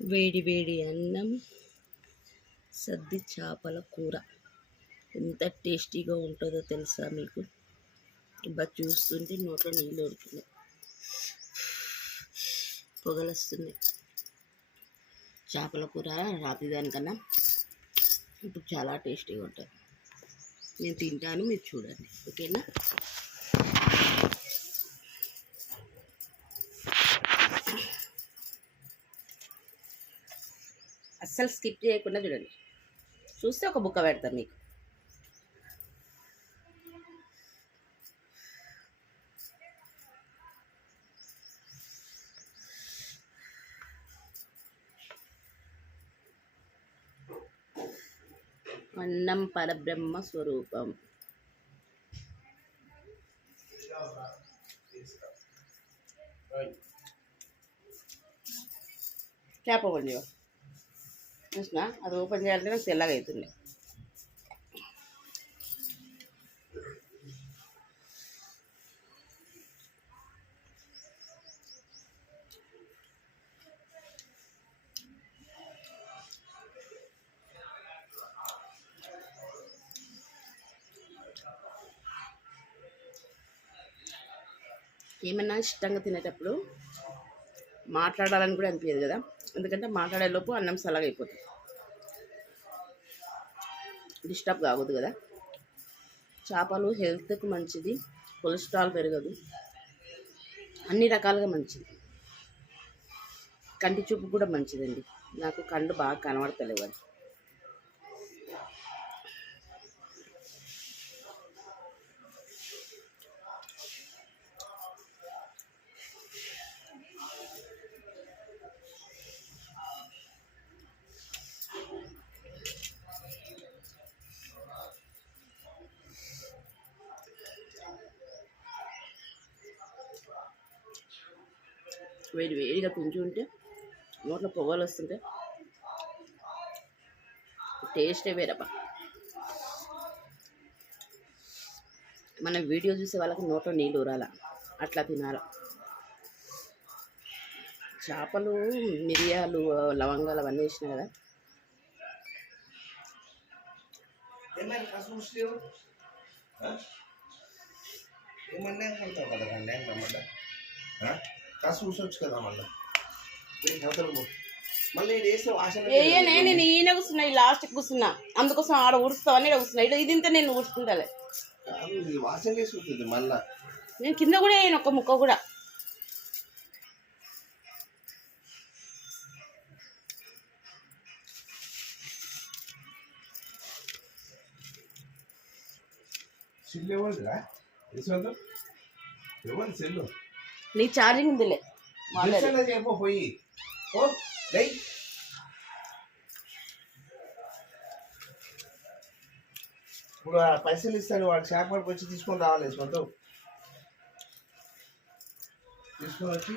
వేడి వేడి అన్నం సద్ది చేపల కూర. ఎంత టేస్టీగా ఉంటుందో తెలుసా మీకు? ఇబ్బంది చూస్తుంటే నోట్లో నీళ్ళు ఉడుతున్నాయి పొగలొస్తున్నాయి. చేపల కూర రాత్రి దానికన్నా ఇప్పుడు చాలా టేస్టీగా ఉంటుంది. నేను తింటాను మీరు చూడండి. ఓకేనా? అస్సలు స్కిప్ చేయకుండా చూడండి. చూస్తే ఒక బుక్క పెడతాం మీకు. అన్నం పరబ్రహ్మ స్వరూపం. క్యాప్ అవ్వండి చూసిన అది ఓపెన్ చేయాలంటే నాకు తెల్లగా అవుతుంది ఏమన్నా ఇష్టంగా తినేటప్పుడు మాట్లాడాలని కూడా అనిపించదు కదా. ఎందుకంటే మాట్లాడేలోపు అన్నం సలగైపోతుంది డిస్టర్బ్ కాకూడదు కదా. చేపలు హెల్త్కి మంచిది కొలెస్ట్రాల్ పెరగదు. అన్ని రకాలుగా మంచిది. కంటి చూపు కూడా మంచిదండి. నాకు కళ్ళు బాగా కనబడతలేవు అది వేడి వేడిగా ఉంటే నోట్లో పొగలు వస్తుంటే టేస్టే వేరబ్బా. మన వీడియో చూసే వాళ్ళకి నోట్లో నీళ్ళు ఊరాల? అట్లా తినాల? చేపలు మిరియాలు లవంగాలు అవన్నీ వేసినా కదా? ఏమన్నా అనుకుంటావు కదా నేను నమ్మడా కాసు కూర్చోవచ్చు కదా మళ్ళీ నేను ఈయన కూర్చున్నా ఈ లాస్ట్ కూర్చున్నా. అందుకోసం ఆడ ఊడుస్తావని కూర్చున్నా. ఇటు ఇది ఇంత నేను ఊడుచుకుంటాలే. మళ్ళా. నేను కింద కూడా వేయను ఒక ముక్క కూడా. సెల్ ఎవరి సెల్లు? నీ ఛార్జింగ్ ఉందిలే. పోయి. ఓ ఇప్పుడు ఆ పైసలు ఇస్తాను వాడు చేపడికి వచ్చి తీసుకొని రావాలి యశ్వంత్ తీసుకొని వచ్చి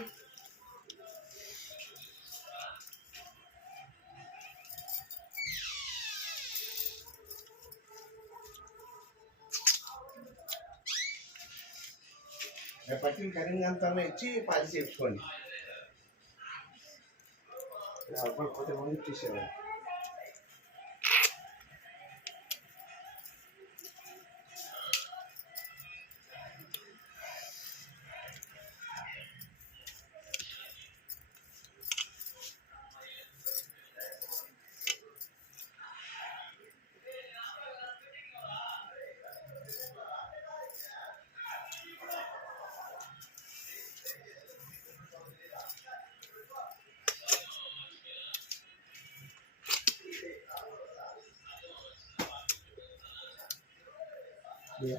పట్టిన కరింగంతా ఇచ్చి పాలసీ చేయించుకోండి. పోతే ముందు తీసేవాడు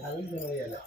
అది వేయాలి